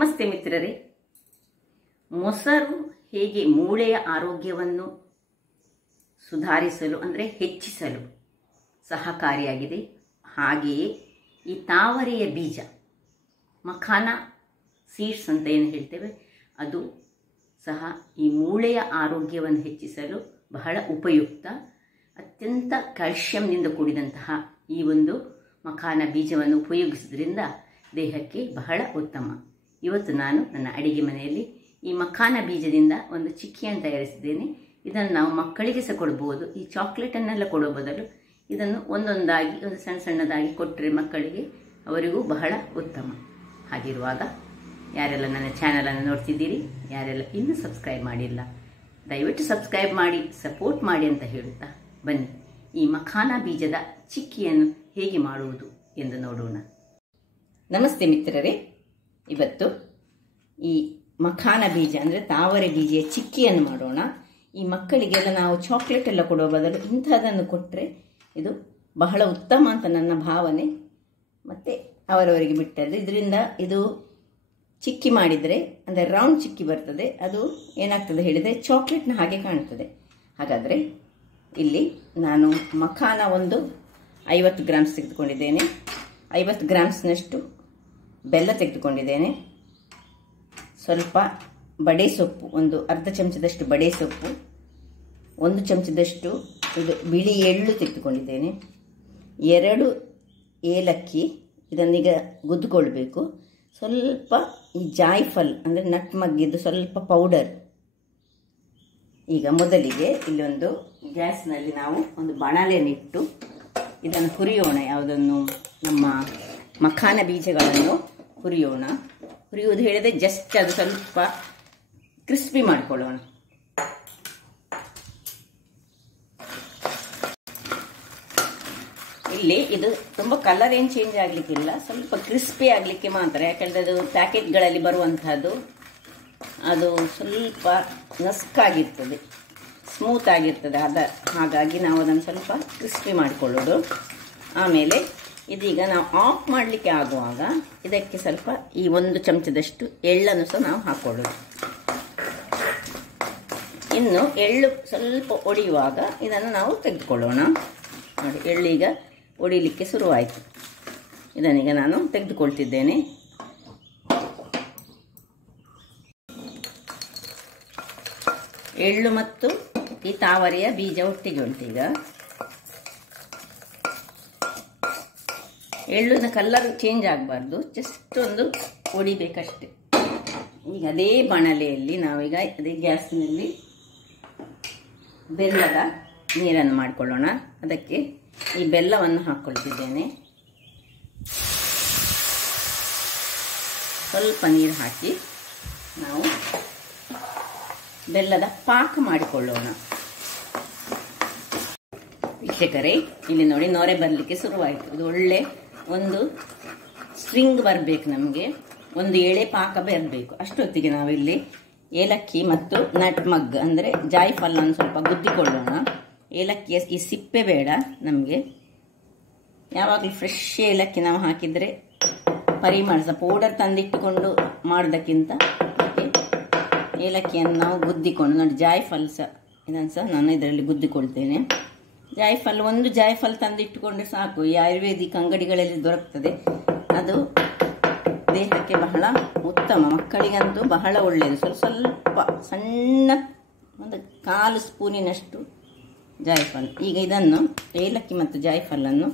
ನಮಸ್ತೆ ಮಿತ್ರರೇ. ಮೊಸರು ಹೇಗೆ ಮೂಳೆಯ ಆರೋಗ್ಯವನ್ನು ಸುಧಾರಿಸಲು ಅಂದರೆ ಹೆಚ್ಚಿಸಲು ಸಹಕಾರಿಯಾಗಿದೆ, ಹಾಗೆಯೇ ಈ ತಾವರೆಯ ಬೀಜ ಮಖಾನ ಸೀಡ್ಸ್ ಅಂತ ಏನು ಹೇಳ್ತೇವೆ ಅದು ಸಹ ಈ ಮೂಳೆಯ ಆರೋಗ್ಯವನ್ನು ಹೆಚ್ಚಿಸಲು ಬಹಳ ಉಪಯುಕ್ತ. ಅತ್ಯಂತ ಕ್ಯಾಲ್ಶಿಯಂನಿಂದ ಕೂಡಿದಂತಹ ಈ ಒಂದು ಮಖಾನ ಬೀಜವನ್ನು ಉಪಯೋಗಿಸೋದ್ರಿಂದ ದೇಹಕ್ಕೆ ಬಹಳ ಉತ್ತಮ. ಇವತ್ತು ನಾನು ನನ್ನ ಅಡಿಗೆ ಮನೆಯಲ್ಲಿ ಈ ಮಖಾನ ಬೀಜದಿಂದ ಒಂದು ಚಿಕ್ಕಿಯನ್ನು ತಯಾರಿಸಿದ್ದೇನೆ. ಇದನ್ನು ನಾವು ಮಕ್ಕಳಿಗೆ ಸಹ ಕೊಡ್ಬೋದು. ಈ ಚಾಕ್ಲೇಟನ್ನೆಲ್ಲ ಕೊಡೋ ಬದಲು ಇದನ್ನು ಒಂದೊಂದಾಗಿ ಒಂದು ಸಣ್ಣ ಸಣ್ಣದಾಗಿ ಕೊಟ್ಟರೆ ಮಕ್ಕಳಿಗೆ ಅವರಿಗೂ ಬಹಳ ಉತ್ತಮ. ಹಾಗಿರುವಾಗ ಯಾರೆಲ್ಲ ನನ್ನ ಚಾನಲನ್ನು ನೋಡ್ತಿದ್ದೀರಿ, ಯಾರೆಲ್ಲ ಇನ್ನೂ ಸಬ್ಸ್ಕ್ರೈಬ್ ಮಾಡಿಲ್ಲ, ದಯವಿಟ್ಟು ಸಬ್ಸ್ಕ್ರೈಬ್ ಮಾಡಿ ಸಪೋರ್ಟ್ ಮಾಡಿ ಅಂತ ಹೇಳುತ್ತಾ ಬನ್ನಿ ಈ ಮಖಾನ ಬೀಜದ ಚಿಕ್ಕಿಯನ್ನು ಹೇಗೆ ಮಾಡುವುದು ಎಂದು ನೋಡೋಣ. ನಮಸ್ತೆ ಮಿತ್ರರೇ. ಇವತ್ತು ಈ ಮಖಾನ ಬೀಜ ಅಂದರೆ ತಾವರೆ ಬೀಜೆಯ ಚಿಕ್ಕಿಯನ್ನು ಮಾಡೋಣ. ಈ ಮಕ್ಕಳಿಗೆಲ್ಲ ನಾವು ಚಾಕ್ಲೇಟ್ ಎಲ್ಲ ಕೊಡುವ ಬದಲು ಇಂಥದನ್ನು ಕೊಟ್ಟರೆ ಇದು ಬಹಳ ಉತ್ತಮ ಅಂತ ನನ್ನ ಭಾವನೆ. ಮತ್ತು ಅವರವರಿಗೆ ಬಿಟ್ಟದ್ದು ಇದರಿಂದ ಇದು ಚಿಕ್ಕಿ ಮಾಡಿದರೆ ಅಂದರೆ ರೌಂಡ್ ಚಿಕ್ಕಿ ಬರ್ತದೆ. ಅದು ಏನಾಗ್ತದೆ ಹೇಳಿದರೆ ಚಾಕ್ಲೇಟ್ನ ಹಾಗೆ ಕಾಣ್ತದೆ. ಹಾಗಾದರೆ ಇಲ್ಲಿ ನಾನು ಮಖಾನ ಒಂದು 50 ಗ್ರಾಮ್ಸ್ ತೆಗೆದುಕೊಂಡಿದ್ದೇನೆ. 50 ಗ್ರಾಮ್ಸ್ನಷ್ಟು ಬೆಲ್ಲ ತೆಗೆದುಕೊಂಡಿದ್ದೇನೆ. ಸ್ವಲ್ಪ ಬಡೆ ಸೊಪ್ಪು, ಒಂದು ಅರ್ಧ ಚಮಚದಷ್ಟು ಬಡೆ ಸೊಪ್ಪು, 1 ಚಮಚದಷ್ಟು ಇದು ಬಿಳಿ ಎಳ್ಳು ತೆಗೆದುಕೊಂಡಿದ್ದೇನೆ. 2 ಏಲಕ್ಕಿ, ಇದನ್ನೀಗ ಗುದ್ದುಕೊಳ್ಬೇಕು. ಸ್ವಲ್ಪ ಈ ಜಾಯ್ಫಲ್ ಅಂದರೆ ನಟ್ಮಗ್ಗಿದ್ದು ಸ್ವಲ್ಪ ಪೌಡರ್. ಈಗ ಮೊದಲಿಗೆ ಇಲ್ಲೊಂದು ಗ್ಯಾಸ್ನಲ್ಲಿ ನಾವು ಒಂದು ಬಾಣಲೆಯನ್ನಿಟ್ಟು ಇದನ್ನು ಹುರಿಯೋಣ. ಯಾವುದನ್ನು ನಮ್ಮ ಮಖಾನ ಬೀಜಗಳನ್ನು ಹುರಿಯೋಣ. ಹುರಿಯುವುದು ಹೇಳಿದರೆ ಜಸ್ಟ್ ಅದು ಸ್ವಲ್ಪ ಕ್ರಿಸ್ಪಿ ಮಾಡಿಕೊಳ್ಳೋಣ. ಇಲ್ಲಿ ಇದು ತುಂಬ ಕಲರ್ ಏನು ಚೇಂಜ್ ಆಗಲಿಕ್ಕಿಲ್ಲ, ಸ್ವಲ್ಪ ಕ್ರಿಸ್ಪಿ ಆಗಲಿಕ್ಕೆ ಮಾತ್ರ. ಯಾಕಂದರೆ ಅದು ಪ್ಯಾಕೆಟ್ಗಳಲ್ಲಿ ಬರುವಂಥದ್ದು ಅದು ಸ್ವಲ್ಪ ನಸ್ಕಾಗಿರ್ತದೆ, ಸ್ಮೂತ್ ಆಗಿರ್ತದೆ. ಹಾಗಾಗಿ ನಾವು ಅದನ್ನು ಸ್ವಲ್ಪ ಕ್ರಿಸ್ಪಿ ಮಾಡಿಕೊಳ್ಳೋದು. ಆಮೇಲೆ ಇದೀಗ ನಾವು ಆಫ್ ಮಾಡಲಿಕ್ಕೆ ಆಗುವಾಗ ಇದಕ್ಕೆ ಸ್ವಲ್ಪ ಈ 1 ಚಮಚದಷ್ಟು ಎಳ್ಳನ್ನು ಸಹ ನಾವು ಹಾಕೊಳ್ಳೋದು. ಇನ್ನು ಎಳ್ಳು ಸ್ವಲ್ಪ ಒಡೆಯುವಾಗ ಇದನ್ನು ನಾವು ತೆಗೆದುಕೊಳ್ಳೋಣ. ನೋಡಿ, ಎಳ್ಳೀಗ ಒಡಿಲಿಕ್ಕೆ ಶುರುವಾಯಿತು. ಇದನ್ನೀಗ ನಾನು ತೆಗೆದುಕೊಳ್ತಿದ್ದೇನೆ. ಎಳ್ಳು ಮತ್ತು ಈ ತಾವರೆಯ ಬೀಜ ಒಟ್ಟಿಗೆ ಉಂಟು. ಈಗ ಎಳ್ಳಿನ ಕಲರ್ ಚೇಂಜ್ ಆಗಬಾರ್ದು, ಜಸ್ಟ್ ಒಂದು ಒಡಿಬೇಕಷ್ಟೆ. ಈಗ ಅದೇ ಬಾಣಲೆಯಲ್ಲಿ ನಾವೀಗ ಅದೇ ಗ್ಯಾಸ್ನಲ್ಲಿ ಬೆಲ್ಲದ ನೀರನ್ನು ಮಾಡಿಕೊಳ್ಳೋಣ. ಅದಕ್ಕೆ ಈ ಬೆಲ್ಲವನ್ನು ಹಾಕ್ಕೊಳ್ತಿದ್ದೇನೆ. ಸ್ವಲ್ಪ ನೀರು ಹಾಕಿ ನಾವು ಬೆಲ್ಲದ ಪಾಕ ಮಾಡಿಕೊಳ್ಳೋಣ. ವೀಕ್ಷಕರೇ, ಇಲ್ಲಿ ನೋಡಿ ನೊರೆ ಬರಲಿಕ್ಕೆ ಶುರುವಾಯಿತು. ಇದು ಒಳ್ಳೆ ಒಂದು ಸ್ಟ್ರಿಂಗ್ ಬರಬೇಕು, ನಮಗೆ ಒಂದು ಎಳೆ ಪಾಕ ಬರಬೇಕು. ಅಷ್ಟೊತ್ತಿಗೆ ನಾವಿಲ್ಲಿ ಏಲಕ್ಕಿ ಮತ್ತು ನಟ್ಮಗ್ ಅಂದರೆ ಜಾಯ್ಫಲನ್ನು ಸ್ವಲ್ಪ ಗುದ್ದಿಕೊಳ್ಳೋಣ. ಏಲಕ್ಕಿಯ ಈ ಸಿಪ್ಪೆ ಬೇಡ ನಮಗೆ. ಯಾವಾಗಲೂ ಫ್ರೆಶ್ ಏಲಕ್ಕಿ ನಾವು ಹಾಕಿದರೆ ಪರಿಮಳ, ಪೌಡರ್ ತಂದಿಟ್ಟುಕೊಂಡು ಮಾಡೋದಕ್ಕಿಂತ ಏಲಕ್ಕಿಯನ್ನು ನಾವು ಗುದ್ದಿಕೊಂಡು ನೋಡಿ. ಜಾಯ್ಫಲ್ ಸಹ ಇದನ್ನು ಸಹ ನಾನು ಇದರಲ್ಲಿ ಗುದ್ದಿಕೊಳ್ತೇನೆ. ಜಾಯ್ಫಲ್, ಒಂದು ಜಾಯ್ಫಲ್ ತಂದಿಟ್ಟುಕೊಂಡ್ರೆ ಸಾಕು. ಈ ಆಯುರ್ವೇದಿಕ್ ಅಂಗಡಿಗಳಲ್ಲಿ ದೊರಕ್ತದೆ. ಅದು ದೇಹಕ್ಕೆ ಬಹಳ ಉತ್ತಮ, ಮಕ್ಕಳಿಗಂತೂ ಬಹಳ ಒಳ್ಳೆಯದು. ಸ್ವಲ್ಪ ಸಣ್ಣ ಒಂದು 1/4 ಸ್ಪೂನಿನಷ್ಟು ಜಾಯ್ಫಲ್. ಈಗ ಇದನ್ನು ಏಲಕ್ಕಿ ಮತ್ತು ಜಾಯ್ಫಲನ್ನು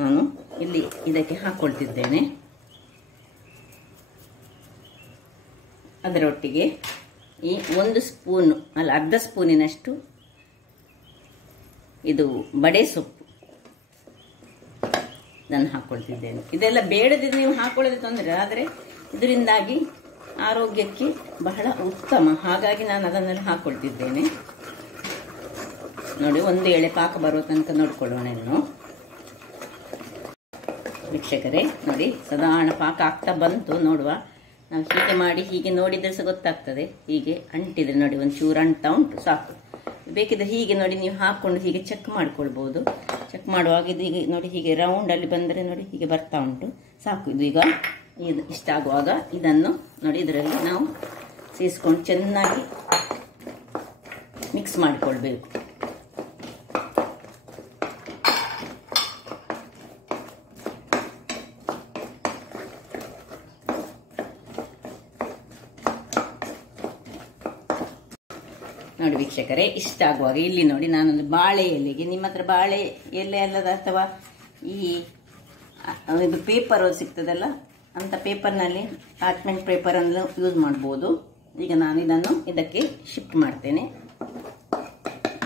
ನಾನು ಇಲ್ಲಿ ಇದಕ್ಕೆ ಹಾಕ್ಕೊಳ್ತಿದ್ದೇನೆ. ಅದರೊಟ್ಟಿಗೆ ಈ 1 ಸ್ಪೂನು ಅಲ್ಲ ಅರ್ಧ ಸ್ಪೂನಿನಷ್ಟು ಇದು ಬಡೆ ಸೊಪ್ಪು ಇದನ್ನು ಹಾಕ್ಕೊಳ್ತಿದ್ದೇನೆ. ಇದೆಲ್ಲ ಬೇಡದಿದ್ದು ನೀವು ಹಾಕೊಳ್ಳೋದು ತೊಂದರೆ, ಆದರೆ ಇದರಿಂದಾಗಿ ಆರೋಗ್ಯಕ್ಕೆ ಬಹಳ ಉತ್ತಮ. ಹಾಗಾಗಿ ನಾನು ಅದನ್ನೆಲ್ಲ ಹಾಕ್ಕೊಳ್ತಿದ್ದೇನೆ. ನೋಡಿ, ಒಂದು ಎಳೆ ಪಾಕ ಬರುವ ತನಕ ನೋಡ್ಕೊಳ್ಳೋಣ. ಇನ್ನು ವೀಕ್ಷಕರೇ ನೋಡಿ, ಸಾಧಾರಣ ಪಾಕ ಆಗ್ತಾ ಬಂತು. ನೋಡುವ, ನಾವು ಹೀಗೆ ಮಾಡಿ ಹೀಗೆ ನೋಡಿದರೆ ಸಹ ಗೊತ್ತಾಗ್ತದೆ. ಹೀಗೆ ಅಂಟಿದರೆ ನೋಡಿ, ಒಂಚೂರು ಅಂಟ್ತಾ ಉಂಟು, ಸಾಕು. ಬೇಕಿದ್ರೆ ಹೀಗೆ ನೋಡಿ ನೀವು ಹಾಕ್ಕೊಂಡು ಹೀಗೆ ಚೆಕ್ ಮಾಡ್ಕೊಳ್ಬೋದು. ಚೆಕ್ ಮಾಡುವಾಗ ಇದು ಹೀಗೆ ನೋಡಿ, ಹೀಗೆ ರೌಂಡಲ್ಲಿ ಬಂದರೆ ನೋಡಿ ಹೀಗೆ ಬರ್ತಾ ಉಂಟು, ಸಾಕು. ಇದು ಈಗ ಇದು ಇಷ್ಟ ಆಗುವಾಗ ಇದನ್ನು ನೋಡಿ ಇದರಲ್ಲಿ ನಾವು ಸೇರಿಸ್ಕೊಂಡು ಚೆನ್ನಾಗಿ ಮಿಕ್ಸ್ ಮಾಡಿಕೊಳ್ಬೇಕು. ನೋಡಿ ವೀಕ್ಷಕರೇ, ಇಷ್ಟ ಆಗುವಾಗ ಇಲ್ಲಿ ನೋಡಿ ನಾನೊಂದು ಬಾಳೆ ಎಲೆಗೆ, ನಿಮ್ಮ ಹತ್ರ ಬಾಳೆ ಎಲೆ ಅಲ್ಲದ ಅಥವಾ ಈ ಇದು ಪೇಪರ್ ಸಿಗ್ತದಲ್ಲ ಅಂತ ಪೇಪರ್ನಲ್ಲಿ ಪಾರ್ಚ್ಮೆಂಟ್ ಪೇಪರನ್ನು ಯೂಸ್ ಮಾಡ್ಬೋದು. ಈಗ ನಾನು ಇದನ್ನು ಇದಕ್ಕೆ ಶಿಫ್ಟ್ ಮಾಡ್ತೇನೆ.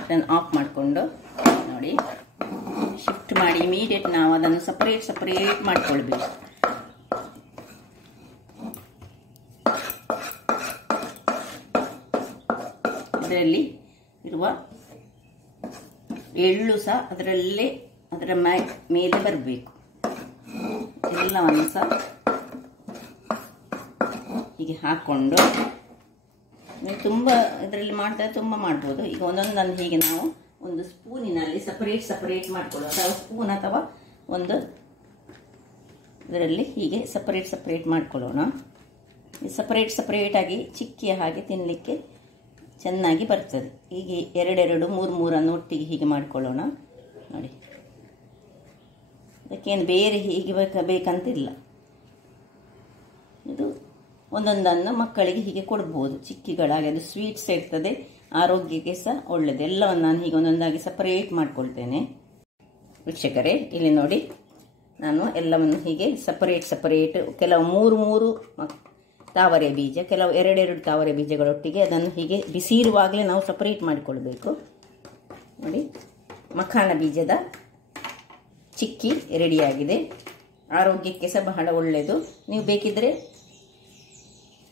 ಇದನ್ನು ಆಫ್ ಮಾಡಿಕೊಂಡು ನೋಡಿ ಶಿಫ್ಟ್ ಮಾಡಿ ಇಮಿಡಿಯೇಟ್ ನಾವು ಅದನ್ನು ಸಪರೇಟ್ ಮಾಡ್ಕೊಳ್ಬೇಕು. ಇದರಲ್ಲಿ ಇರುವ ಎಳ್ಳು ಸಹ ಅದರ ಮೇಲೆ ಬರಬೇಕು. ಎಲ್ಲವನ್ನು ಸಹ ಹೀಗೆ ಹಾಕ್ಕೊಂಡು ನೀವು ತುಂಬ ಇದರಲ್ಲಿ ಮಾಡ್ತಾರೆ ತುಂಬ ಮಾಡ್ಬೋದು. ಈಗ ಒಂದೊಂದನ್ನು ಹೀಗೆ ನಾವು ಒಂದು ಸ್ಪೂನಿನಲ್ಲಿ ಸಪರೇಟ್ ಮಾಡ್ಕೊಳ್ಳೋದು, ಅಥವಾ ಸ್ಪೂನ್ ಅಥವಾ ಒಂದು ಇದರಲ್ಲಿ ಹೀಗೆ ಸಪರೇಟ್ ಮಾಡ್ಕೊಳ್ಳೋಣ. ಸಪರೇಟಾಗಿ ಚಿಕ್ಕಿಯ ಹಾಗೆ ತಿನ್ನಲಿಕ್ಕೆ ಚೆನ್ನಾಗಿ ಬರ್ತದೆ. ಹೀಗೆ 2 3 ಒಟ್ಟಿಗೆ ಹೀಗೆ ಮಾಡ್ಕೊಳ್ಳೋಣ. ನೋಡಿ, ಅದಕ್ಕೇನು ಬೇರೆ ಹೀಗೆ ಬೇಕಂತಿಲ್ಲ. ಇದು ಒಂದೊಂದನ್ನು ಮಕ್ಕಳಿಗೆ ಹೀಗೆ ಕೊಡ್ಬೋದು ಚಿಕ್ಕಿಗಳಾಗಿ. ಅದು ಸ್ವೀಟ್ಸ್ ಇರ್ತದೆ, ಆರೋಗ್ಯಕ್ಕೆ ಸಹ ಒಳ್ಳೆಯದು. ಎಲ್ಲವನ್ನು ನಾನು ಹೀಗೆ ಒಂದೊಂದಾಗಿ ಸಪರೇಟ್ ಮಾಡ್ಕೊಳ್ತೇನೆ. ವೀಕ್ಷಕರೇ, ಇಲ್ಲಿ ನೋಡಿ ನಾನು ಎಲ್ಲವನ್ನು ಹೀಗೆ ಸಪರೇಟ್ ಕೆಲವು 3 ತಾವರೆ ಬೀಜ, ಕೆಲವು 2 ತಾವರೆ ಬೀಜಗಳೊಟ್ಟಿಗೆ ಅದನ್ನು ಹೀಗೆ ಬಿಸಿ ಇರುವಾಗಲೇ ನಾವು ಸಪರೇಟ್ ಮಾಡಿಕೊಳ್ಬೇಕು. ನೋಡಿ, ಮಖಾನ ಬೀಜದ ಚಿಕ್ಕಿ ರೆಡಿಯಾಗಿದೆ. ಆರೋಗ್ಯಕ್ಕೆ ಸಹ ಬಹಳ ಒಳ್ಳೆಯದು. ನೀವು ಬೇಕಿದ್ರೆ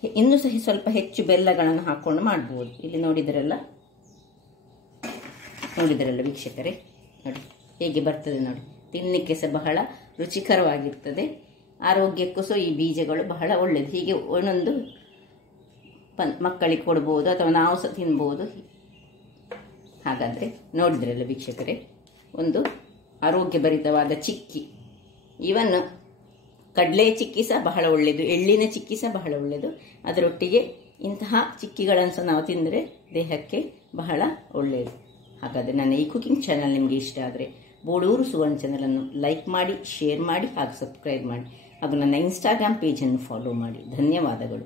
ಇನ್ನೂ ಸಹ ಸ್ವಲ್ಪ ಹೆಚ್ಚು ಬೆಲ್ಲಗಳನ್ನು ಹಾಕ್ಕೊಂಡು ಮಾಡ್ಬೋದು. ಇಲ್ಲಿ ನೋಡಿದ್ರಲ್ಲ ವೀಕ್ಷಕರೇ, ನೋಡಿ ಹೇಗೆ ಬರ್ತದೆ ನೋಡಿ. ತಿನ್ನಲಿಕ್ಕೆ ಸಹ ಬಹಳ ರುಚಿಕರವಾಗಿರ್ತದೆ. ಆರೋಗ್ಯಕ್ಕೂ ಸಹ ಈ ಬೀಜಗಳು ಬಹಳ ಒಳ್ಳೆಯದು. ಹೀಗೆ ಒಂದೊಂದು ಮಕ್ಕಳಿಗೆ ಕೊಡ್ಬೋದು ಅಥವಾ ನಾವು ಸಹ ತಿನ್ಬೋದು. ಹಾಗಾದರೆ ನೋಡಿದ್ರಲ್ಲ ವೀಕ್ಷಕರೇ, ಒಂದು ಆರೋಗ್ಯಭರಿತವಾದ ಚಿಕ್ಕಿ. ಇವನ್ ಕಡಲೆ ಚಿಕ್ಕಿ ಸಹ ಬಹಳ ಒಳ್ಳೆಯದು, ಎಳ್ಳಿನ ಚಿಕ್ಕಿ ಸಹ ಬಹಳ ಒಳ್ಳೆಯದು. ಅದರೊಟ್ಟಿಗೆ ಇಂತಹ ಚಿಕ್ಕಿಗಳನ್ನು ಸಹ ನಾವು ತಿಂದರೆ ದೇಹಕ್ಕೆ ಬಹಳ ಒಳ್ಳೆಯದು. ಹಾಗಾದರೆ ನನ್ನ ಈ ಕುಕಿಂಗ್ ಚಾನಲ್ ನಿಮಗೆ ಇಷ್ಟ ಆದರೆ ಬೋಡೂರು ಸುವರ್ಣ ಚಾನಲನ್ನು ಲೈಕ್ ಮಾಡಿ, ಶೇರ್ ಮಾಡಿ ಹಾಗೂ ಸಬ್ಸ್ಕ್ರೈಬ್ ಮಾಡಿ ಹಾಗೂ ನನ್ನ ಇನ್ಸ್ಟಾಗ್ರಾಮ್ ಪೇಜನ್ನು ಫಾಲೋ ಮಾಡಿ. ಧನ್ಯವಾದಗಳು.